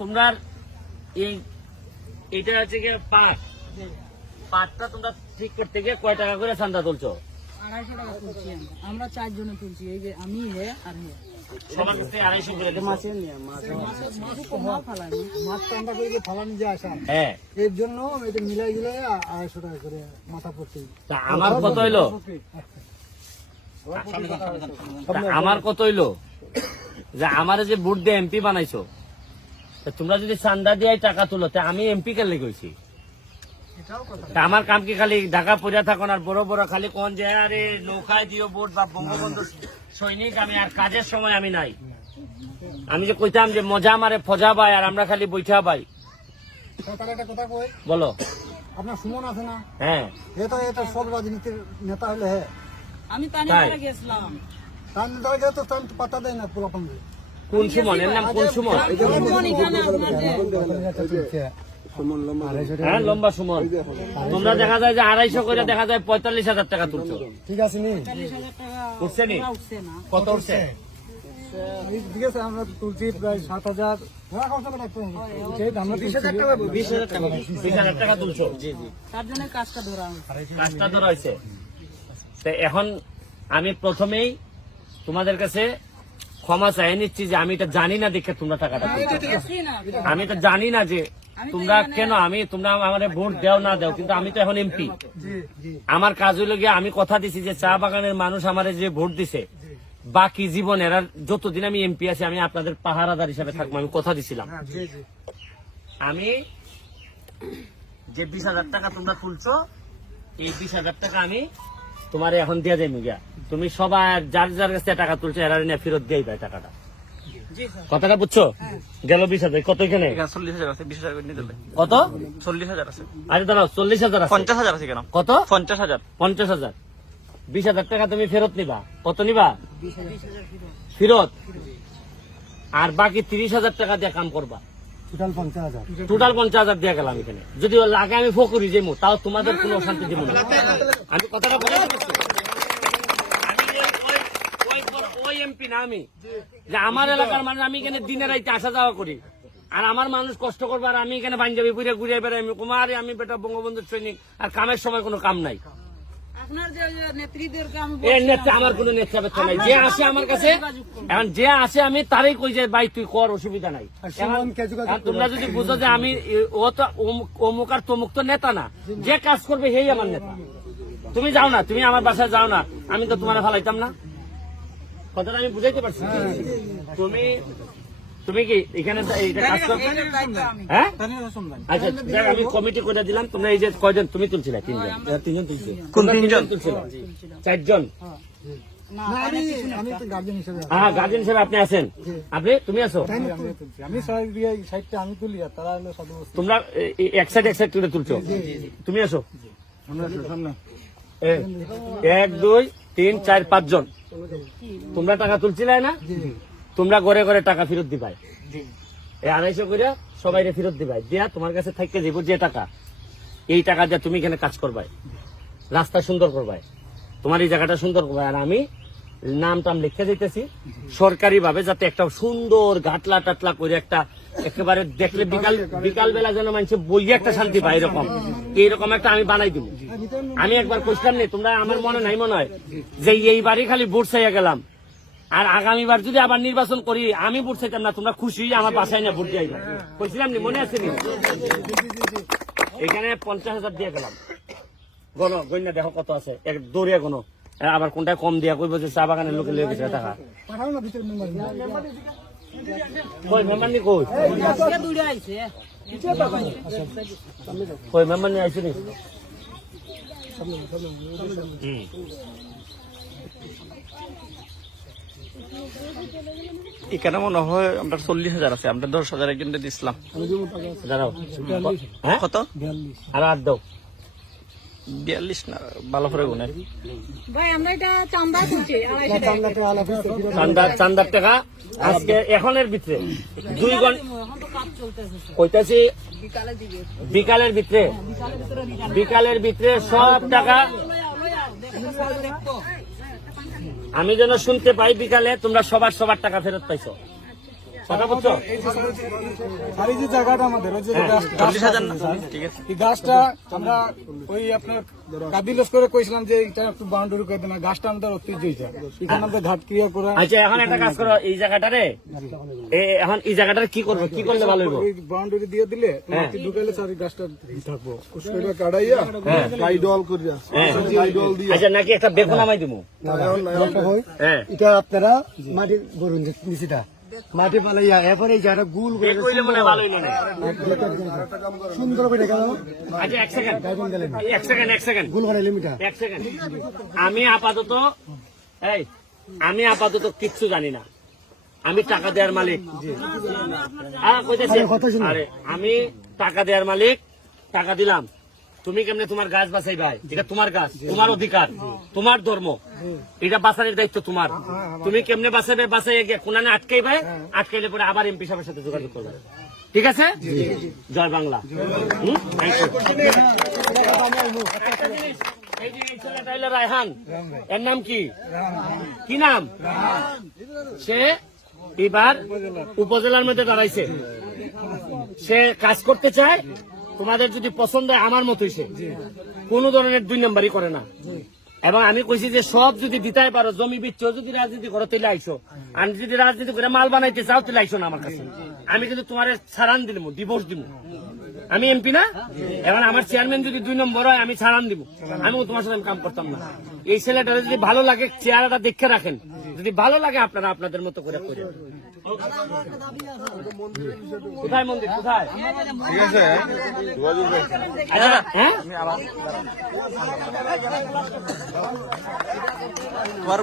তোমরা এইটা হচ্ছে কি পাটটা তোমরা ঠিক করতে গিয়ে কয় টাকা করে চাঁদা তুলছো? 250 টাকা তুলছি আমরা 4 জনে তুলছি, এই যে আমি হে আর হে সবার কাছে 250 করে দিচ্ছ। হ্যাঁ, এর জন্য এটা মিলাই দিলে 250 টাকা করে মাথা পড়ছে। তা আমার কত হইলো? আমার কত হইলো যে আমার যে ভোট দিয়ে এমপি বানাইছো, তোমরা যদি চান্দা দিয়ে টাকা তুলো তা আমি এমপি কে লেগেছি। আমার কাম কি খালি ঢাকা পড়ে থাকুন আর বড় বড় খালি কোন যে আরে নৌকায় দিও ভোট বা বঙ্গবন্ধু সৈনিক, আমি আর কাজের সময় আমি নাই। আমি যে কইতাম যে মজা মারে ফজা ভাই আর আমরা খালি বৈঠা ভাই। সরকার একটা কথা কই, বলো। আপনার সুমন আছে না? হ্যাঁ, এটা সব রাজনীতির নেতা হলে হ্যাঁ, আমি তানিয়ারে গেছিলাম। তার নেতারা গেলে তো তার পাত্তা দেয় না পোলাপান। কোন সুমন? এর নাম কোন সুমন? হ্যাঁ, লম্বা সুমন। তোমরা দেখা যায় যে 250 করে দেখা যায় 45,000 টাকা তুলছো। ঠিক আছে নি? 40,000 টাকা উঠছে নি? উঠছে না। কত উঠছে? ঠিক আছে, আমরা তুলছি প্রায় 7,000। আমরা 20,000 টাকা তুলছো। তার জন্য কাজটা ধরা কাজটা ধরা হয়েছে। তো এখন আমি প্রথমেই তোমাদের কাছে ক্ষমা চাই নিচ্ছি যে আমি এটা জানি না দেখে তোমরা টাকাটা তুলছো। আমি এটা জানি না যে তোমরা কেন তোমরা আমাদের ভোট দেও না দেও, কিন্তু আমি তো এখন এমপি। আমার কাজ হইল গিয়ে আমি কথা দিছি যে চা বাগানের মানুষ আমারে যে ভোট দিছে বাকি জীবনের আর যতদিন আমি এমপি আছি আমি আপনাদের পাহারাদার হিসাবে থাকবো, আমি কথা দিছিলাম। আমি যে 20,000 টাকা তোমরা তুলছো, এই 20,000 টাকা আমি তোমার এখন দিয়ে যাই গিয়া। তুমি সবার যার যার কাছে টাকা তুলছো এরা নিয়ে ফেরত দিয়ে ভাই টাকাটা। কথাটা বুঝছো? গেল 20,000। কত এখানে? 40,000 আছে, 20,000 করে নিয়ে দিলে। কত? 40,000 আছে। আরে দাঁড়াও, 40,000 আছে। 50,000 আছে কেন? কত? 50,000। 50,000। 20,000 টাকা তুমি ফেরত নিবা। কত নিবা? ফেরত। আর বাকি 30,000 টাকা দিয়ে কাম করবা। টোটাল 50,000। টোটাল 50,000 দিয়ে গেলাম এখানে। যদি লাগে আমি ফকরি যাইমু, তাও তোমাদের কোনো অশান্তি দিব না। আমি কথাটা বলে দিচ্ছি। ওই এমপি না আমি, যে আমার এলাকার মানুষ, আমি এখানে দিনে রাইতে আসা যাওয়া করি আর আমার মানুষ কষ্ট করবো আর আমি এখানে পাঞ্জাবি পুরে ঘুরে বেড়াই। কুমার আমি বেটা বঙ্গবন্ধুর সৈনিক আর কামের সময় কোনো কাম নাই। আপনার যে নেত্রীদেরকে আমি এর নেতা আমার কোনো নেতা বেতা নাই। যে আসে আমার কাছে, এখন যে আসে আমি তারই কই যে ভাই তুই কর, অসুবিধা নাই। এখন তোমরা যদি বুঝো যে আমি ও তো অমুক আর তমুক তো নেতা না, যে কাজ করবে সেই আমার নেতা। তুমি যাও না, তুমি আমার বাসায় যাও না, আমি তো তোমার ফালাইতাম না। কথাটা আমি বুঝাইতে পারছি। তুমি কি এখানে এইটা কাজ করবে? হ্যাঁ, আচ্ছা দেখ, আমি কমিটি করে দিলাম। তোমরা এই যে কয়জন তুমি তুলছিলে? 3জন তুলছে। কোন 3জন তুলছিল? 4জন। আমি তো গার্জেন হিসেবে হ্যাঁ, গার্জেন হিসেবে আপনি আছেন। তুমি আছো? আমি সাইডটা আমি তুলি আর তারা হলো সাধু। তোমরা এক সাইড করে তুলছো। তুমি আসো। 1 2 3 4 5 জন তোমরা টাকা তুলছিলে না? তোমরা ঘরে ঘরে টাকা ফেরত দিবাই। 250 করে সবাই ফেরত দিবাই, দিয়া তোমার কাছে থাকতে দিব যে টাকা, এই টাকা দিয়ে তুমি এখানে কাজ করবাই, রাস্তা সুন্দর করবাই, তোমার এই জায়গাটা সুন্দর করবাই। আর আমি নাম টাম লিখে দিতেছি সরকারি ভাবে, যাতে একটা সুন্দর ঘাটলা টাটলা করে একটা একেবারে দেখলে বিকাল বেলা যেন মানুষের বইয়ে একটা শান্তি পায়, এইরকম একটা আমি বানাই দিব। আমি একবার কইছিলাম নেই, তোমরা আমার মনে নাই মনে হয় যে এইবারই খালি ভোট চাইয়া গেলাম, আর আগামীবার যদি আবার নির্বাচন করি আমি ভোট চাইতাম না, তোমরা খুশি আমার বাসায় না ভোট দিয়ে কইছিলাম নি, মনে আছে নি? এখানে 50,000 দিয়ে গেলাম। গণ্য দেখো কত আছে, এক দৌড়িয়া কোনো আবার কোনটা কম দিয়া কইব যে চা বাগানের লোকে লেগে গেছে টাকা। কই মেম্বার নি? কই কই মেম্বার নি আইসি নি? এখানে মনে হয় আমরা 40,000 আছে, আমরা 10,000 একজনকে দিছিলাম। দাঁড়াও, হ্যাঁ কত? আর 8 দাও। 42 না, ভালো করে গুনে। ভাই আমরা এটা চান্দা তুলছি 250 চান্দার টাকা আজকে এখনের ভিতরে 2 ঘন্টা এখন তো কাজ চলতেছে, কইতাছি বিকালে দিবে। বিকালের ভিতরে, বিকালের ভিতরে সব টাকা আমি যেন শুনতে পাই বিকালে তোমরা সবার টাকা ফেরত পাইছো। কথা বলছো? আর এই যে জায়গাটা আমাদের ওই যে গাছ- 40,000 না? ঠিক আছে। এই গাছটা আমরা ওই আপনার কাবিলস করে কইছিলাম যে এটা একটু বাউন্ডারি করে দেন, গাছটা আমাদের ঐতিহ্য এটা। এখানে আমাদের ঘাট ক্রিয়া করা, আচ্ছা এখন একটা কাজ করো, এই জায়গাটারে এখন এই জায়গাটারে কি করবো, কি করলে ভালো হইব? বাউন্ডারি দিয়ে দিলে হ্যাঁ। ঢুকাইলে স্যার এই গাছটা থাকবো কুসুটা কাটাইয়া গাইডল করিয়া হ্যাঁ। গাইডল দিয়ে আচ্ছা নাকি একটা বেগুন নামাই দিব? হ্যাঁ এটা আপনারা মাটি গরুন নিচিটা মাটি পালাইয়া এরপরে এই জায়গাটা গুল করে এই কইলে মনে হয় ভালো হইলো না। সুন্দর করে গেল আচ্ছা এক সেকেন্ড, গেলেন এক সেকেন্ড, গুল বানাইলে মিটা এক সেকেন্ড। আমি আপাতত কিচ্ছু জানি না, আমি টাকা দেওয়ার মালিক। কইতেছি, আরে আমি টাকা দেওয়ার মালিক, টাকা দিলাম, তুমি কেমনে তোমার গাছ বাঁচাই ভাই? এটা তোমার গাছ, তোমার অধিকার, তোমার ধর্ম, এটা বাঁচানোর দায়িত্ব তোমার। তুমি কেমনে বাঁচাবে, বাঁচাই গিয়ে কোনানে আটকাইবে, আটকাইলে পরে আবার এমপি সাহেবের সাথে যোগাযোগ করবে। ঠিক আছে? জয় বাংলা। Thank you. এই যে এই ছেলেটা হলো রায়হান, এর নাম কি? কি নাম? সে এবার উপজেলার মধ্যে দাঁড়াইছে, সে কাজ করতে চায়। তোমাদের যদি পছন্দ হয় আমার মতোই, সে কোন ধরনের 2 নম্বরই করে না। এবং আমি কইছি যে সব যদি দিতে পারো, জমি বিচ্ছেও যদি রাজনীতি করো তাহলে আইসো, আর যদি রাজনীতি করে মাল বানাইতে চাও তাহলে আইসো না আমার কাছে। আমি কিন্তু তোমার ছাড়ান দিব, ডিভোর্স দিব। আমি এমপি না, এখন আমার চেয়ারম্যান যদি 2 নম্বর হয় আমি ছাড়ান দিব। আমি তোমার সাথে কাম করতাম না। এই ছেলেটা যদি ভালো লাগে চেহারাটা দেখে রাখেন, যদি ভালো লাগে আপনারা আপনাদের মতো করে করেন। কোথায় মন্দির, কোথায়? ঠিক আছে, হ্যাঁ তোমার